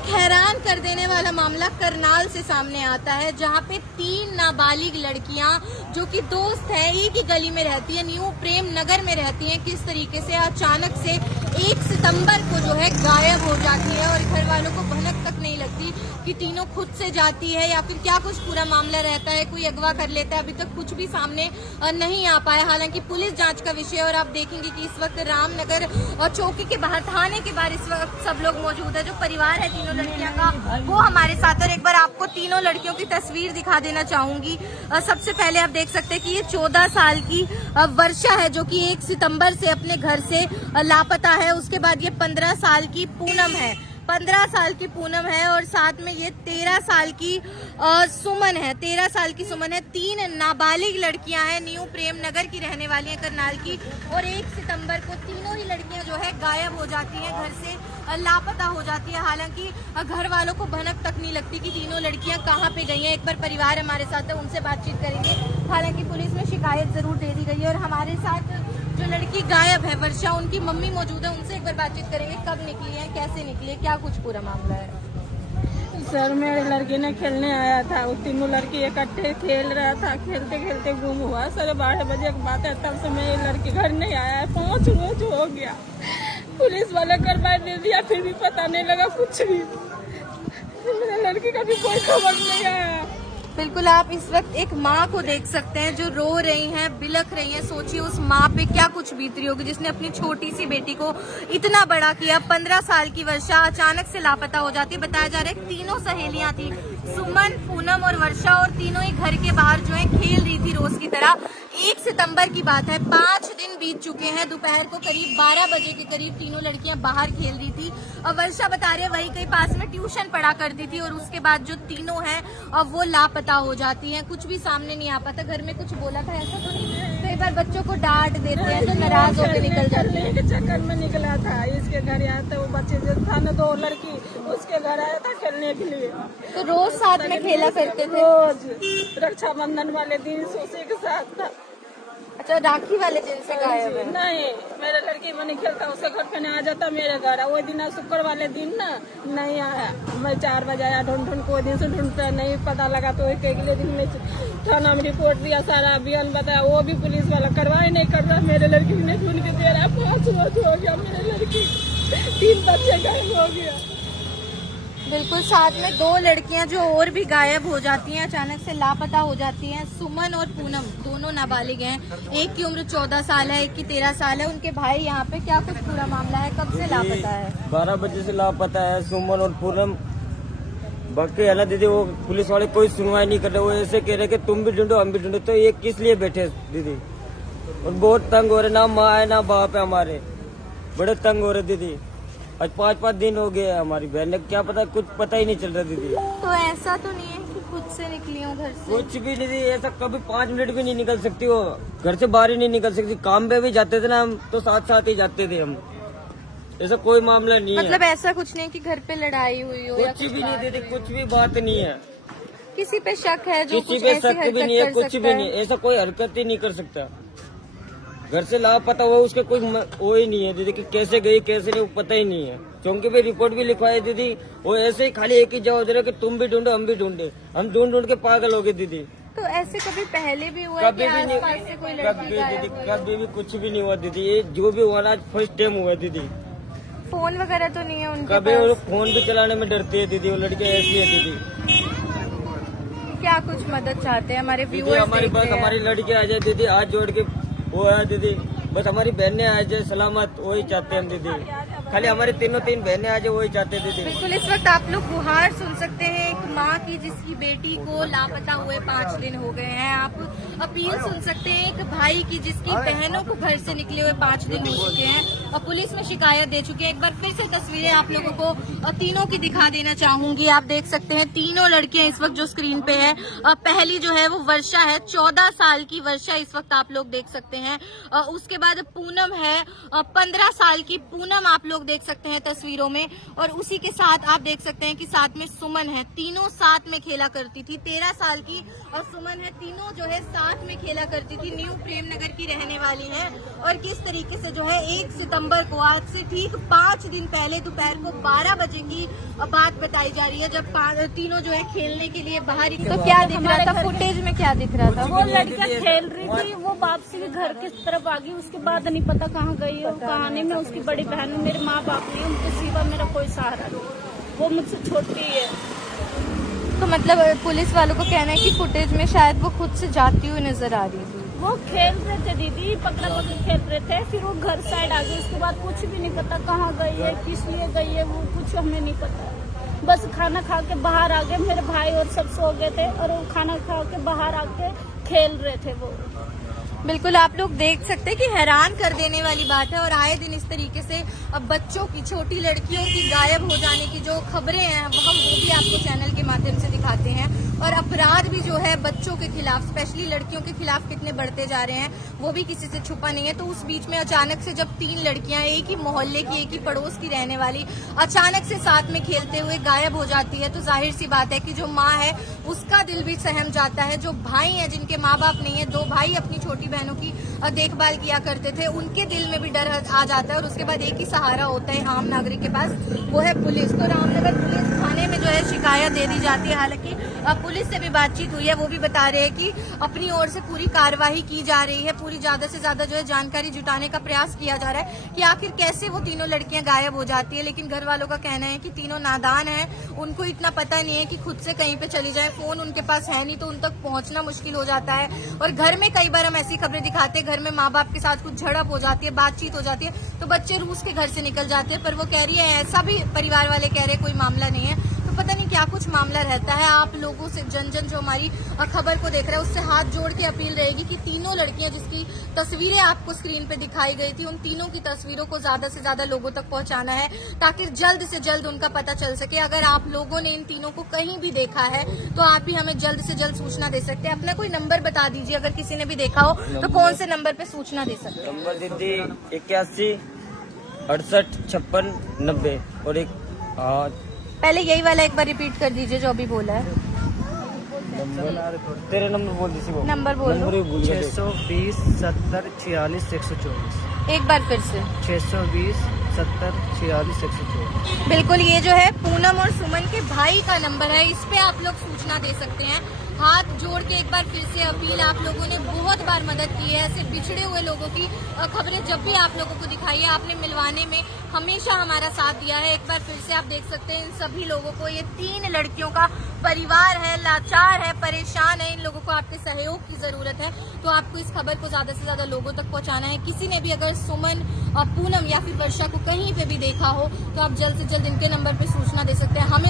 एक हैरान कर देने वाला मामला करनाल से सामने आता है, जहां पे 3 नाबालिग लड़कियां जो कि दोस्त है, एक ही गली में रहती है, न्यू प्रेम नगर में रहती हैं, किस तरीके से अचानक से 1 सितंबर को जो है गायब हो जाती है और घर वालों को भनक तक नहीं लगती कि तीनों खुद से जाती है या फिर क्या कुछ पूरा मामला रहता है, कोई अगवा कर लेता है। अभी तक कुछ भी सामने नहीं आ पाया, हालांकि पुलिस जांच का विषय। और आप देखेंगे कि इस वक्त रामनगर और चौकी के बाहर, थाने के बाहर इस वक्त सब लोग मौजूद है। जो परिवार है तीनों लड़कियों का, वो हमारे साथ। और एक बार आपको तीनों लड़कियों की तस्वीर दिखा देना चाहूंगी। सबसे पहले आप देख सकते हैं कि ये 14 साल की वर्षा है, जो कि 1 सितंबर से अपने घर से लापता है। उसके बाद ये 15 साल की पूनम है, 15 साल की पूनम है, और साथ में ये 13 साल की सुमन है, 13 साल की सुमन है। 3 नाबालिग लड़कियां हैं, न्यू प्रेम नगर की रहने वाली हैं, करनाल की। और 1 सितंबर को तीनों ही लड़कियां जो है गायब हो जाती हैं, घर से लापता हो जाती है। हालांकि घर वालों को भनक तक नहीं लगती कि तीनों लड़कियां कहां पे गई हैं। एक बार परिवार हमारे साथ है, उनसे बातचीत करेंगे। हालांकि पुलिस में शिकायत जरूर दे दी गई है। और हमारे साथ जो लड़की गायब है वर्षा, उनकी मम्मी मौजूद है, उनसे एक बार बातचीत करेंगे। कब निकली है, कैसे निकली है, क्या कुछ पूरा मामला है? सर, मेरे लड़की ने खेलने आया था, वो तीनों लड़की इकट्ठे खेल रहा था, खेलते खेलते गुम हुआ। 12:30 बजे की बात है, तब से मेरी लड़की घर नहीं आया है। 5 रोज हो गया, पुलिस वाले करवा दे दिया, फिर भी पता नहीं लगा कुछ भी। मेरे लड़की का भी कोई खबर नहीं आया। बिल्कुल, आप इस वक्त एक माँ को देख सकते हैं जो रो रही हैं, बिलख रही हैं। सोचिए उस माँ पे क्या कुछ बीत रही होगी, जिसने अपनी छोटी सी बेटी को इतना बड़ा किया। 15 साल की वर्षा अचानक से लापता हो जाती है। बताया जा रहा है तीनों सहेलियां थी, सुमन, पूनम और वर्षा, और तीनों ही घर के बाहर जो है खेल रही थी रोज की तरह। 1 सितंबर की बात है, 5 दिन बीत चुके हैं। दोपहर को करीब 12 बजे के करीब तीनों लड़कियां बाहर खेल रही थी। और वर्षा बता रही है वही कहीं पास में ट्यूशन पढ़ा करती थी, और उसके बाद जो तीनों हैं वो लापता हो जाती हैं। कुछ भी सामने नहीं आ पाता। घर में कुछ बोला था ऐसा तो नहीं? कई बार बच्चों को डांट देते हैं तो नाराज होकर निकल जाते हैं। चक्कर में निकला था, इसके घर आया था, वो बच्चे जो था ना, 2 लड़की, उसके घर आया था खेलने के लिए। तो रोज साथ में खेला करते थे? रोज रक्षाबंधन वाले दिन उसी के साथ था। अच्छा, राखी वाले दिन से गायब है? नहीं, मेरे लड़की में नहीं खेलता, उसके घर पे नहीं आ जाता मेरे घर। वो दिन शुक्र वाले दिन ना नहीं आया। मैं 4 बजे आया, ढूंढ को दिन से ढूंढता नहीं पता लगा, तो एक अगले दिन में थाना में रिपोर्ट दिया, सारा अभियान बताया, वो भी पुलिस वाला करवाए नहीं कर रहा। मेरे लड़की ने ढूंढ के दे रहा। 5 रोज हो गया, मेरे लड़की 3 बच्चे गायब हो गया। बिल्कुल, साथ में 2 लड़कियां जो और भी गायब हो जाती हैं, अचानक से लापता हो जाती हैं। सुमन और पूनम दोनों नाबालिग हैं। एक की उम्र 14 साल है, एक की 13 साल है। उनके भाई यहाँ पे, क्या कुछ पूरा मामला है, कब से लापता है? 12 बजे से लापता है सुमन और पूनम। बाकी है ना दीदी, वो पुलिस वाले कोई सुनवाई नहीं कर रहे। वो ऐसे कह रहे कि तुम भी ढूंढो हम भी ढूंढो। तो ये किस लिए बैठे दीदी? और बहुत तंग हो रहे, ना माँ है ना बाप है, हमारे बड़े तंग हो रहे दीदी। आज 5 दिन हो गए। हमारी बहन ने क्या पता, कुछ पता ही नहीं चल रहा दीदी। तो ऐसा तो नहीं है कि खुद से निकली हो घर से? कुछ भी नहीं, ऐसा कभी 5 मिनट भी नहीं निकल सकती वो, घर से बाहर ही नहीं निकल सकती। काम पे भी जाते थे ना हम, तो साथ ही जाते थे हम। ऐसा कोई मामला नहीं है। मतलब ऐसा कुछ नहीं कि घर पे लड़ाई हुई हो? कुछ भी नहीं दीदी, कुछ भी बात नहीं है। किसी पे शक है जो किसी कुछ पे ऐसी शक भी नहीं है, हरकत कर कुछ सकता भी है? नहीं, ऐसा कोई हरकत ही नहीं कर सकता। घर से लापता हुआ उसके कोई वो ही नहीं है दीदी कि कैसे गई कैसे नहीं, वो पता ही नहीं है। चौकी पे रिपोर्ट भी लिखवाई दीदी, वो ऐसे ही खाली एक ही जवाब दे रहे कि तुम भी ढूंढो हम भी ढूंढे। हम ढूंढ के पागल हो गए दीदी। तो ऐसे कभी पहले भी हुआ है कि आसपास से कोई लड़की गायब हुई? कभी भी कुछ भी नहीं हुआ दीदी। ये जो भी हुआ ना, आज फर्स्ट टाइम हुआ दीदी। फोन वगैरह तो नहीं है उनके कभी पास? वो फोन भी चलाने में डरती है दीदी, वो लड़कियां ऐसी है दीदी। क्या कुछ मदद चाहते हैं हमारे दीदी व्यूअर्स? हमारी बस हमारी लड़की आ जाए दीदी, हाथ जोड़ के वो है दीदी, बस हमारी बहनें आ जाए सलामत, वही चाहते हैं हम दीदी। खाली हमारी 3 बहनें आ जाए, वही चाहते हैं दीदी। बिल्कुल, इस वक्त आप लोग गुहार सुन सकते हैं एक माँ की जिसकी बेटी को लापता हुए 5 दिन हो गए हैं। आप अपील सुन सकते हैं एक भाई की जिसकी बहनों को घर से निकले हुए 5 दिन हो चुके हैं और पुलिस में शिकायत दे चुके हैं। एक बार फिर से तस्वीरें आप लोगों को तीनों की दिखा देना चाहूंगी। आप देख सकते हैं तीनों लड़कियां इस वक्त जो स्क्रीन पे है। पहली जो है वो वर्षा है, 14 साल की वर्षा इस वक्त आप लोग देख सकते हैं। उसके बाद पूनम है, 15 साल की पूनम आप लोग देख सकते हैं तस्वीरों में। और उसी के साथ आप देख सकते हैं कि साथ में सुमन है, तीनों साथ में खेला करती थी। 13 साल की और सुमन है, तीनों जो है साथ में खेला करती थी। न्यू प्रेम नगर की रहने वाली है और किस तरीके से जो है 1 सितंबर सितंबर को, आज से ठीक 5 दिन पहले दोपहर को 12 बजे की बात बताई जा रही है, जब तीनों जो है खेलने के लिए बाहर। तो क्या दिख रहा था फुटेज में, क्या दिख रहा था? वो लड़कियां खेल रही थी, वो वापसी के घर की तरफ आ गई, उसके बाद नहीं पता कहाँ गई हो, कहाँ नहीं। मैं उसकी बड़ी बहन हूँ, मेरे माँ बाप नहीं, उनके सिवा मेरा कोई सहारा नहीं, वो मुझसे छोटी है। तो मतलब पुलिस वालों को कहना है कि फुटेज में शायद वो खुद से जाती हुई नजर आ रही थी। वो खेल रहे थे दीदी, पकड़ा पकड़ी खेल रहे थे, फिर वो घर साइड आ गई, उसके बाद कुछ भी नहीं पता कहाँ गई है, किस लिए गई है, वो कुछ हमें नहीं पता। बस खाना खा के बाहर आ गए, मेरे भाई और सब सो गए थे, और वो खाना खा के बाहर आके खेल रहे थे वो। बिल्कुल आप लोग देख सकते हैं कि हैरान कर देने वाली बात है, और आए दिन इस तरीके से अब बच्चों की, छोटी लड़कियों की गायब हो जाने की जो खबरें हैं हम वो भी आपको चैनल के माध्यम से दिखाते हैं। और अपराध भी जो है बच्चों के खिलाफ, स्पेशली लड़कियों के खिलाफ कितने बढ़ते जा रहे हैं वो भी किसी से छुपा नहीं है। तो उस बीच में अचानक से जब 3 लड़कियां एक ही मोहल्ले की, एक ही पड़ोस की रहने वाली अचानक से साथ में खेलते हुए गायब हो जाती है, तो जाहिर सी बात है कि जो माँ है उसका दिल भी सहम जाता है। जो भाई हैं जिनके माँ बाप नहीं है, 2 भाई अपनी छोटी बहनों की देखभाल किया करते थे, उनके दिल में भी डर आ जाता है। और उसके बाद एक ही सहारा होता है आम नागरिक के पास, वो है पुलिस। तो रामनगर पुलिस थाने में जो है शिकायत दे दी जाती है। हालांकि पुलिस से भी बातचीत हुई है, वो भी बता रहे हैं कि अपनी ओर से पूरी कार्यवाही की जा रही है, पूरी ज्यादा से ज्यादा जो है जानकारी जुटाने का प्रयास किया जा रहा है कि आखिर कैसे वो तीनों लड़कियां गायब हो जाती है। लेकिन घर वालों का कहना है कि तीनों नादान हैं, उनको इतना पता नहीं है कि खुद से कहीं पे चली जाए, फोन उनके पास है नहीं तो उन तक पहुंचना मुश्किल हो जाता है। और घर में कई बार हम ऐसी खबरें दिखाते हैं, घर में माँ बाप के साथ कुछ झड़प हो जाती है, बातचीत हो जाती है, तो बच्चे रूस के घर से निकल जाते हैं। पर वो कह रही है ऐसा भी परिवार वाले कह रहे हैं कोई मामला नहीं है। तो पता नहीं क्या कुछ मामला रहता है। आप लोगों से, जन जन जो हमारी खबर को देख रहा है, उससे हाथ जोड़ के अपील रहेगी कि तीनों लड़कियां जिसकी तस्वीरें आपको स्क्रीन पे दिखाई गई थी, उन तीनों की तस्वीरों को ज्यादा से ज्यादा लोगों तक पहुंचाना है ताकि जल्द से जल्द उनका पता चल सके। अगर आप लोगों ने इन तीनों को कहीं भी देखा है तो आप भी हमें जल्द से जल्द सूचना दे सकते हैं। अपना कोई नंबर बता दीजिए, अगर किसी ने भी देखा हो तो कौन से नंबर पे सूचना दे सकते हैं? नंबर दीदी 81 68 56 90 और एक पहले यही वाला एक बार रिपीट कर दीजिए जो अभी बोला है। तेरे नंबर बोल दी वो नंबर बोल दो। 620 70 46 124। एक बार फिर से। 620 70 46 124। बिल्कुल, ये जो है पूनम और सुमन के भाई का नंबर है, इस पे आप लोग सूचना दे सकते हैं। हाथ जोड़ के एक बार फिर से अपील, आप लोगों ने बहुत बार मदद की है ऐसे बिछड़े हुए लोगों की खबरें जब भी आप लोगों को दिखाई है, आपने मिलवाने में हमेशा हमारा साथ दिया है। एक बार फिर से आप देख सकते हैं इन सभी लोगों को, ये 3 लड़कियों का परिवार है, लाचार है, परेशान है, इन लोगों को आपके सहयोग की जरूरत है। तो आपको इस खबर को ज्यादा से ज्यादा लोगों तक पहुंचाना है। किसी ने भी अगर सुमन, पूनम या फिर वर्षा को कहीं पे भी देखा हो तो आप जल्द से जल्द इनके नंबर पे सूचना दे सकते हैं। हमें